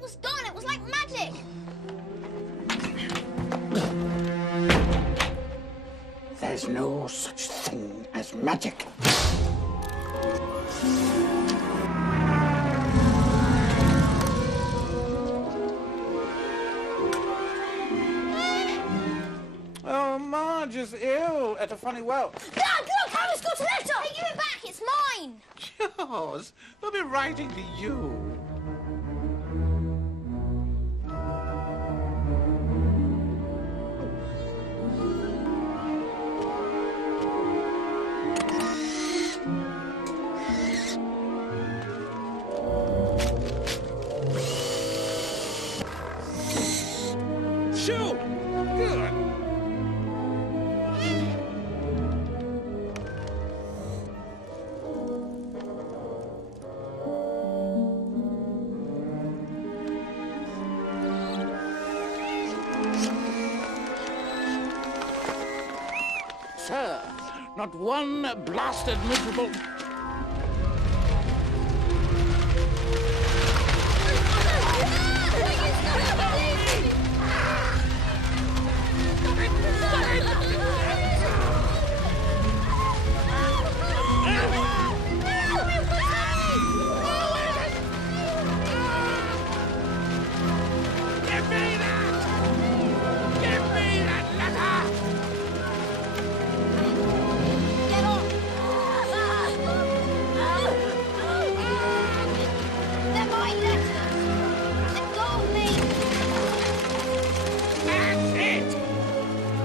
It was gone. It was like magic. There's no such thing as magic. Oh, Marge is ill at a funny well. Dad, look! Harry's got a letter! Hey, give it back. It's mine. Yours? They'll be writing to you. Shoo! Good. Sir, not one blasted miserable...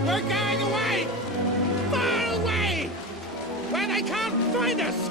We're going away! Far away! Where they can't find us!